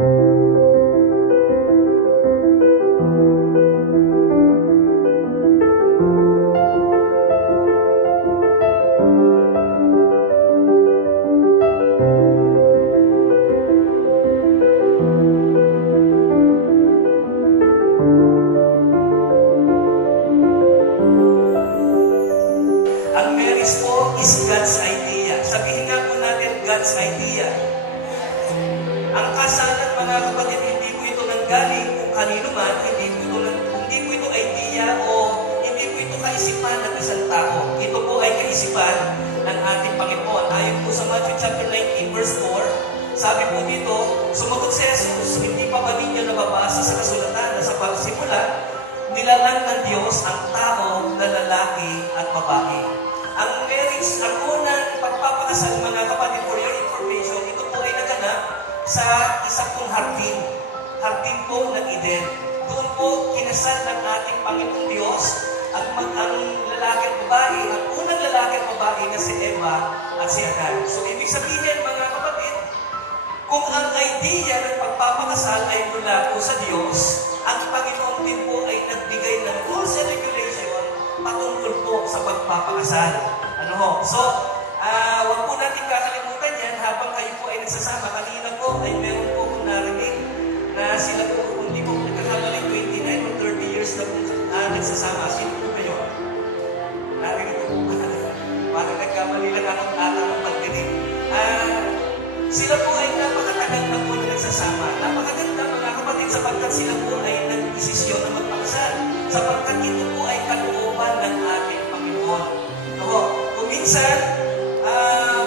Ang marriage po is God's idea. Sabihin nga po natin, God's idea. Ang kasalan, mga kapatid, hindi po ito nanggaling kung kanino man, hindi po ito idea o hindi po ito kaisipan ng isang tao. Ito po ay kaisipan ng ating Panginoon. Ayon po sa Matthew chapter 19, verse 4, sabi po dito, sumagot si Jesus, hindi pa ba ninyo nababasa sa kasulatan na sa pagsimula, nilalang ng Diyos ang tao na lalaki at babae. Ang marriage, ang unang pagpapakasal, mga kapatid, for your information, ito po ay naganap sa isang pong hardin. Hardin po ng Eden. Doon po kinasal ng ating Panginoong Diyos ang lalaki at babae, ang unang lalaki at babae na si Eva at si Adan. So, ibig sabihin, mga kapatid, kung ang idea ng pagpapakasal ay mula po sa Diyos, ang Panginoon din po ay nagbigay ng rules and regulation patungkol po sa pagpapakasal. Ano ho? So, huwag po natin kakalimutan yan habang kayo po ay nagsasama. Kanina po ay meron po kung narinig na sila po, kung di po nagkakamali, 29 or 30 years na po nagsasama. Sino po kayo? Narinig po po. Parang nagkamali lang akong ng pagdinig. Sila po ay napakatagal na po na nagsasama. Napakaganda, mga kapatid, sapagkat sila po ay nag-desisyon na magpakasal. Sapagkat ito po ay kalooban ng ating Panginoon. So, kung minsan,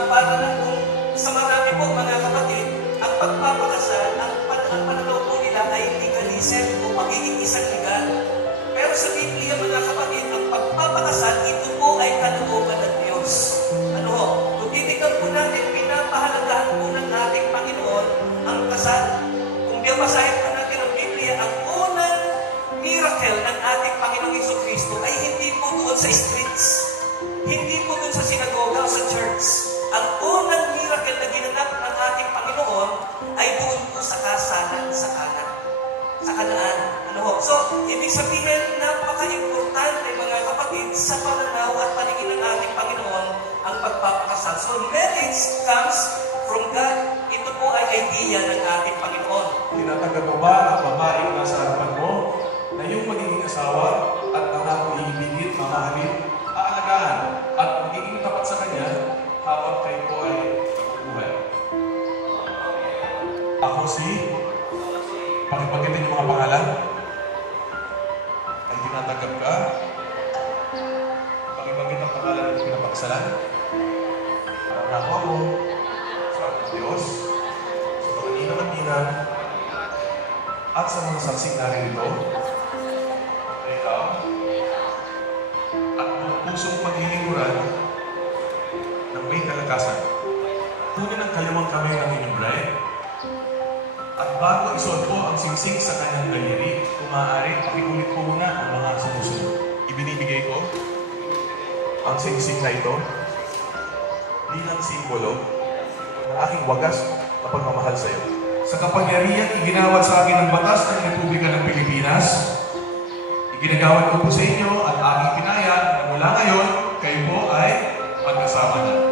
para lang kung sa marami po, mga kapatid, ang pagpapakasal, ang pananaw po nila ay legalism o pagiging isang legal. Pero sa Biblia, mga kapatid, ang pagpapakasal, ito po ay kalooban ng Diyos. Ano ho? Kung titignan po natin, pinapahalagahan po ng ating Panginoon ang kasal. Kung babasahin po natin ang Biblia, ang unang miracle ng ating Panginoong Jesucristo ay hindi po doon sa streets. Hindi po doon sa sinagoga o sa church. Ang unang miracle na ginanap ng ating Panginoon ay doon po sa kasalan sa Kana. Sa Kanaan. Ano ho? So, ibig sabihin, napaka-importante, mga kapatid, sa pananaw at paningin ng ating Panginoon ang pagpapakasal. So, marriage comes from God. Ito po ay idea ng ating Panginoon. Tinatanggap mo ba ang babaeng nasa harapan mo na yung magiging asawa at anak mo iibigin, mamahalin, aalagaan at magiging tapat sa kanya habang kayo po ay nabubuhay? Ako si pakipagkitin yung mga pangalan ay tinatanggap ka. Pakipagkit ang pangalan ng pinapakasalan. Ako mo sa Diyos, sa Panginoon ng Inan, at sa mga saksing naririto, ikaw, at mga pusong paglilingkuran ng may kalakasan. Kunin ang kaliwang kamay ng inyong bride, at bago isuot po ang singsing sa kanyang daliri, kung maaari, pakikulit po muna ang mga sumusunod. Ibinibigay ko ang singsing na ito bilang simbolo ng aking wagas na pagmamahal sa iyo. Sa kapangyarihan, iginawad sa akin ang batas ng Republika ng Pilipinas. Iginagawad ko po sa inyo at aking pinayag na mula ngayon, kayo po ay magkasama na.